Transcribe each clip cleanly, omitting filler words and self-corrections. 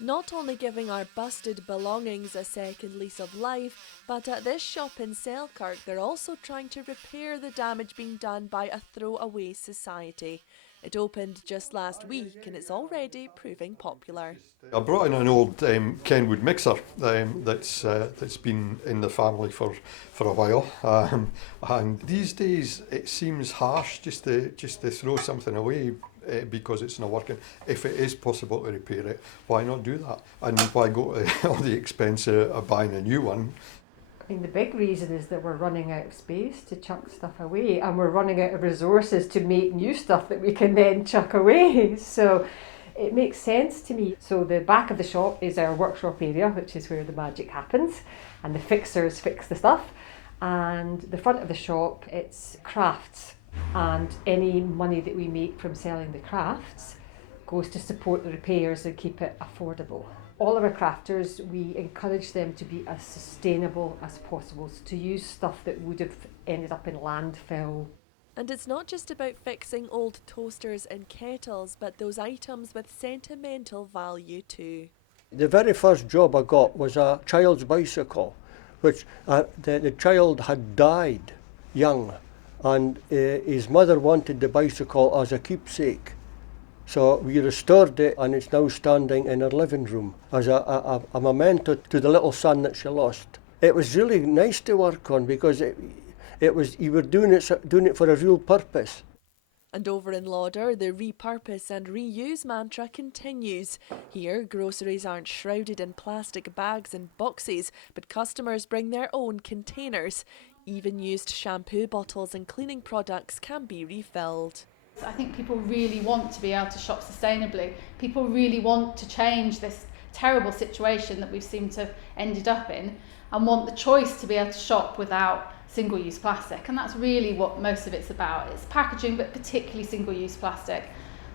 Not only giving our busted belongings a second lease of life, but at this shop in Selkirk they're also trying to repair the damage being done by a throwaway society. It opened just last week and it's already proving popular. I brought in an old Kenwood mixer that's been in the family for a while, and these days it seems harsh just to throw something away because it's not working. If it is possible to repair it, why not do that? And why go to all the expense of buying a new one? I mean, the big reason is that we're running out of space to chuck stuff away, and we're running out of resources to make new stuff that we can then chuck away. So it makes sense to me. So the back of the shop is our workshop area, which is where the magic happens, and the fixers fix the stuff. And the front of the shop, it's crafts, and any money that we make from selling the crafts goes to support the repairs and keep it affordable. All of our crafters, we encourage them to be as sustainable as possible, so to use stuff that would have ended up in landfill. And it's not just about fixing old toasters and kettles, but those items with sentimental value too. The very first job I got was a child's bicycle, which the child had died young, and his mother wanted the bicycle as a keepsake. So we restored it, and it's now standing in her living room as a memento to the little son that she lost. It was really nice to work on because you were doing it for a real purpose. And over in Lauder, the repurpose and reuse mantra continues. Here, groceries aren't shrouded in plastic bags and boxes, but customers bring their own containers. Even used shampoo bottles and cleaning products can be refilled. I think people really want to be able to shop sustainably. People really want to change this terrible situation that we've seemed to have ended up in, and want the choice to be able to shop without single-use plastic. And that's really what most of it's about. It's packaging, but particularly single-use plastic.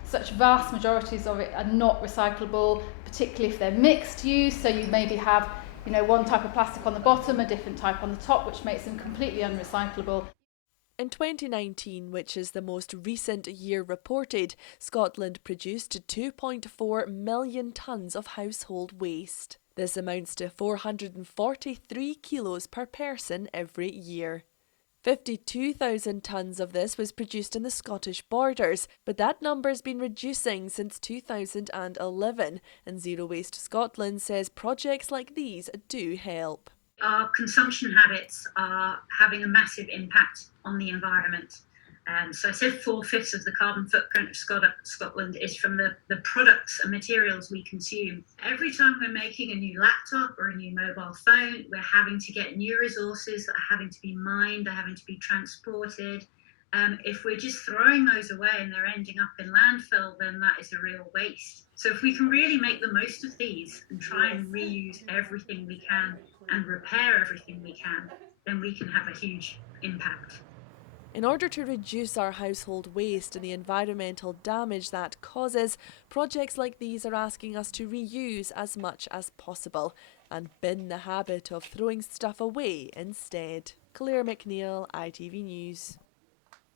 Such vast majorities of it are not recyclable, particularly if they're mixed use. So you maybe have, one type of plastic on the bottom, a different type on the top, which makes them completely unrecyclable. In 2019, which is the most recent year reported, Scotland produced 2.4 million tonnes of household waste. This amounts to 443 kilos per person every year. 52,000 tonnes of this was produced in the Scottish borders, but that number's been reducing since 2011, and Zero Waste Scotland says projects like these do help. Our consumption habits are having a massive impact on the environment. So I said 4/5 of the carbon footprint of Scotland is from the products and materials we consume. Every time we're making a new laptop or a new mobile phone, we're having to get new resources that are having to be mined, they're having to be transported. If we're just throwing those away and they're ending up in landfill, then that is a real waste. So if we can really make the most of these and try and reuse everything we can and repair everything we can, then we can have a huge impact. In order to reduce our household waste and the environmental damage that causes, projects like these are asking us to reuse as much as possible and bin the habit of throwing stuff away instead. Claire McNeil, ITV News.